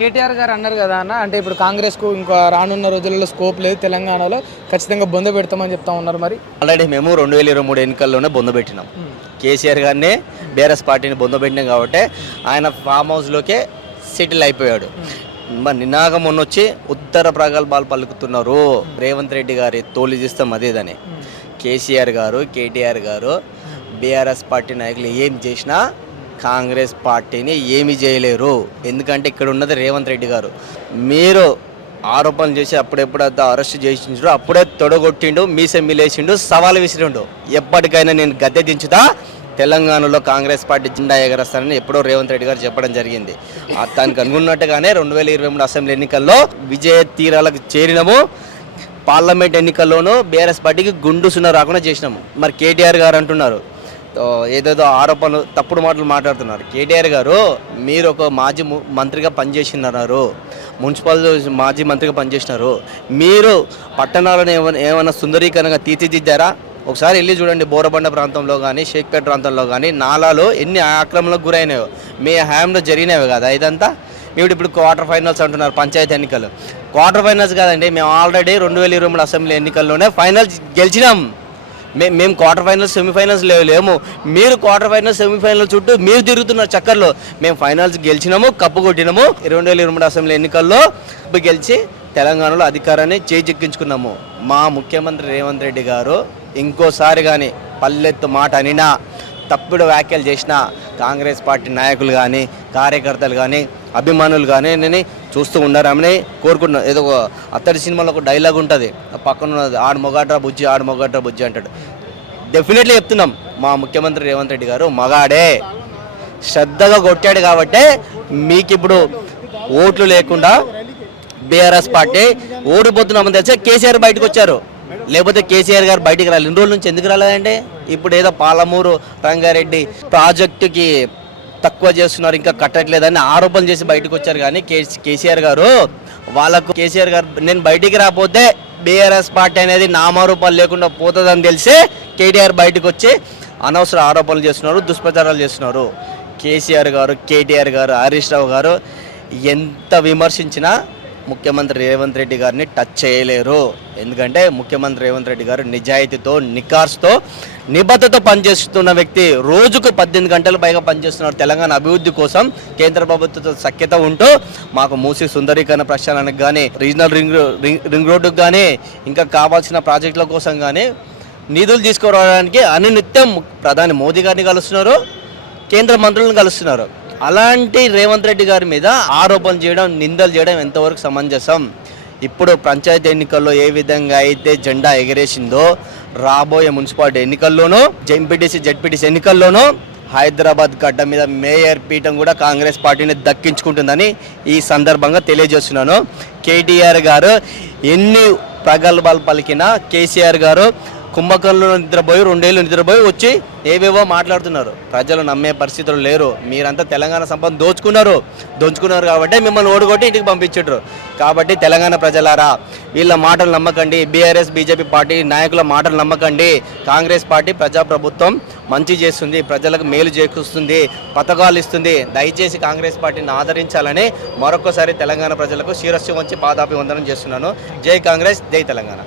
కేటీఆర్ గారు అన్నారు కదా అన్న, అంటే ఇప్పుడు కాంగ్రెస్కు ఇంకా రానున్న రోజులలో స్కోప్ లేదు, తెలంగాణలో ఖచ్చితంగా బొంద పెడతామని చెప్తా ఉన్నారు. మరి ఆల్రెడీ మేము 2023 ఎన్నికల్లోనే బొందబెట్టినాం. కేసీఆర్ గారిని బీఆర్ఎస్ పార్టీని బొందబెట్టినాం కాబట్టి ఆయన ఫామ్ హౌస్లోకే సెటిల్ అయిపోయాడు. మరి నినాగం మొన్నొచ్చి ఉత్తర ప్రగల్భాలు పలుకుతున్నారు రేవంత్ రెడ్డి గారి తోలు చేస్తాం అదేదని. కేసీఆర్ గారు, కేటీఆర్ గారు, బీఆర్ఎస్ పార్టీ నాయకులు ఏం చేసినా కాంగ్రెస్ పార్టీని ఏమీ చేయలేరు. ఎందుకంటే ఇక్కడ ఉన్నది రేవంత్ రెడ్డి గారు. మీరు ఆరోపణలు చేసి అప్పుడెప్పుడు అరెస్ట్ చేసిండ్రు, అప్పుడే తొడగొట్టిండు, మీసెమ్మిలేసిండు, సవాలు విసిరిండు. ఎప్పటికైనా నేను గద్దె దించుతా, తెలంగాణలో కాంగ్రెస్ పార్టీ జెండా ఎగరేస్తానని ఎప్పుడో రేవంత్ రెడ్డి గారు చెప్పడం జరిగింది. దానికి అనుకున్నట్టుగానే 2023 అసెంబ్లీ ఎన్నికల్లో విజయ తీరాలకు చేరినాము. పార్లమెంట్ ఎన్నికల్లోనూ బీఆర్ఎస్ పార్టీకి గుండు సున్నా రాకుండా చేసినాము. మరి కేటీఆర్ గారు అంటున్నారు ఏదేదో ఆరోపణలు, తప్పుడు మాటలు మాట్లాడుతున్నారు. కేటీఆర్ గారు మీరు ఒక మాజీ మంత్రిగా పనిచేసినారు, మున్సిపల్ మాజీ మంత్రిగా పనిచేసినారు. మీరు పట్టణాలను ఏమైనా సుందరీకరణగా తీర్చిదిద్దారా? ఒకసారి వెళ్ళి చూడండి. బోరబండ ప్రాంతంలో కానీ, షేక్పేట ప్రాంతంలో కానీ నాలాలు ఎన్ని ఆక్రమణలకు గురైనాయో మీ హయాంలో జరిగినవి కదా. ఇదంతా మీరు ఇప్పుడు క్వార్టర్ ఫైనల్స్ అంటున్నారు. పంచాయతీ ఎన్నికలు క్వార్టర్ ఫైనల్స్ కాదండి. మేము ఆల్రెడీ 2023 అసెంబ్లీ ఎన్నికల్లోనే ఫైనల్స్ గెలిచినాం. మేము క్వార్టర్ ఫైనల్స్, సెమీఫైనల్స్ లేము. మీరు క్వార్టర్ ఫైనల్స్, సెమీఫైనల్ చుట్టూ మీరు తిరుగుతున్నారు చక్కర్లో. మేము ఫైనల్స్ గెలిచినాము, కప్పు కొట్టినాము. 2023 అసెంబ్లీ ఎన్నికల్లో గెలిచి తెలంగాణలో అధికారాన్ని చేజిక్కించుకున్నాము. మా ముఖ్యమంత్రి రేవంత్ రెడ్డి గారు ఇంకోసారి కానీ పల్లెత్తు మాట అనినా, తప్పుడు వ్యాఖ్యలు చేసినా కాంగ్రెస్ పార్టీ నాయకులు కానీ, కార్యకర్తలు కానీ, అభిమానులు కానీ నేను చూస్తూ ఉండారని కోరుకుంటున్నాను. ఏదో అత్తడి సినిమాలో ఒక డైలాగ్ ఉంటుంది, పక్కన ఉన్నది ఆడు మొగాడ్రా బుజ్జి, ఆడు మొగాడ్రా బుజ్జి అంటాడు. డెఫినెట్లీ చెప్తున్నాం, మా ముఖ్యమంత్రి రేవంత్ రెడ్డి గారు మగాడే, శ్రద్ధగా కొట్టాడు కాబట్టే మీకు ఇప్పుడు ఓట్లు లేకుండా బీఆర్ఎస్ పార్టీ ఓడిపోతున్నామని తెలిసే కేసీఆర్ బయటకు వచ్చారు. లేకపోతే కేసీఆర్ గారు బయటికి రాలేదు. 2 రోజుల నుంచి ఎందుకు రాలేదంటే ఇప్పుడు ఏదో పాలమూరు రంగారెడ్డి ప్రాజెక్టుకి తక్కువ చేస్తున్నారు, ఇంకా కట్టట్లేదని ఆరోపణలు చేసి బయటకు వచ్చారు. కానీ కేసీఆర్ గారు కేసీఆర్ గారు నేను బయటికి రాకపోతే బీఆర్ఎస్ పార్టీ అనేది నామరూపాలు లేకుండా పోతుందని తెలిసే కేటీఆర్ బయటకు వచ్చి అనవసర ఆరోపణలు చేస్తున్నారు, దుష్ప్రచారాలు చేస్తున్నారు. కేసీఆర్ గారు, కేటీఆర్ గారు, హరీష్ రావు గారు ఎంత విమర్శించినా ముఖ్యమంత్రి రేవంత్ రెడ్డి గారిని టచ్ చేయలేరు. ఎందుకంటే ముఖ్యమంత్రి రేవంత్ రెడ్డి గారు నిజాయితీతో, నికార్స్తో, నిబద్ధతతో పనిచేస్తున్న వ్యక్తి. రోజుకు 18 గంటలు పైగా పనిచేస్తున్నారు తెలంగాణ అభివృద్ధి కోసం. కేంద్ర ప్రభుత్వంతో సఖ్యత ఉంటూ మాకు మూసి సుందరీకరణ ప్రక్షాళనకు కానీ, రీజనల్ రింగ్ రోడ్డుకు కానీ, ఇంకా కావాల్సిన ప్రాజెక్టుల కోసం కానీ నిధులు తీసుకురావడానికి అనునిత్యం ప్రధాని మోదీ గారిని కలుస్తున్నారు, కేంద్ర మంత్రులను కలుస్తున్నారు. అలాంటి రేవంత్ రెడ్డి గారి మీద ఆరోపణలు చేయడం, నిందలు చేయడం ఎంతవరకు సమంజసం? ఇప్పుడు పంచాయతీ ఎన్నికల్లో ఏ విధంగా అయితే జెండా ఎగరేసిందో రాబోయే మున్సిపాలిటీ ఎన్నికల్లోనూ, ఎంపీటీసీ, జెడ్పీటీసీ ఎన్నికల్లోనూ హైదరాబాద్ గడ్డ మీద మేయర్ పీఠం కూడా కాంగ్రెస్ పార్టీని దక్కించుకుంటుందని ఈ సందర్భంగా తెలియజేస్తున్నాను. కేటీఆర్ గారు ఎన్ని ప్రగల్భాలు పలికినా కేసీఆర్ గారు కుంభకంలో నిద్రపోయి 2 ఏళ్ళు నిద్రపోయి వచ్చి ఏవేవో మాట్లాడుతున్నారు. ప్రజలు నమ్మే పరిస్థితులు లేరు. మీరంతా తెలంగాణ సంపద దోచుకున్నారు కాబట్టి మిమ్మల్ని ఓడగొట్టి ఇంటికి పంపించారు. కాబట్టి తెలంగాణ ప్రజలారా, వీళ్ళ మాటలు నమ్మకండి. బీఆర్ఎస్, బీజేపీ పార్టీ నాయకుల మాటలు నమ్మకండి. కాంగ్రెస్ పార్టీ ప్రజాప్రభుత్వం మంచి చేస్తుంది, ప్రజలకు మేలు చేకూరుస్తుంది, పథకాలు ఇస్తుంది. దయచేసి కాంగ్రెస్ పార్టీని ఆదరించాలని మరొకసారి తెలంగాణ ప్రజలకు శిరస్సు వంచి పాదాభివందనం చేస్తున్నాను. జై కాంగ్రెస్, జై తెలంగాణ.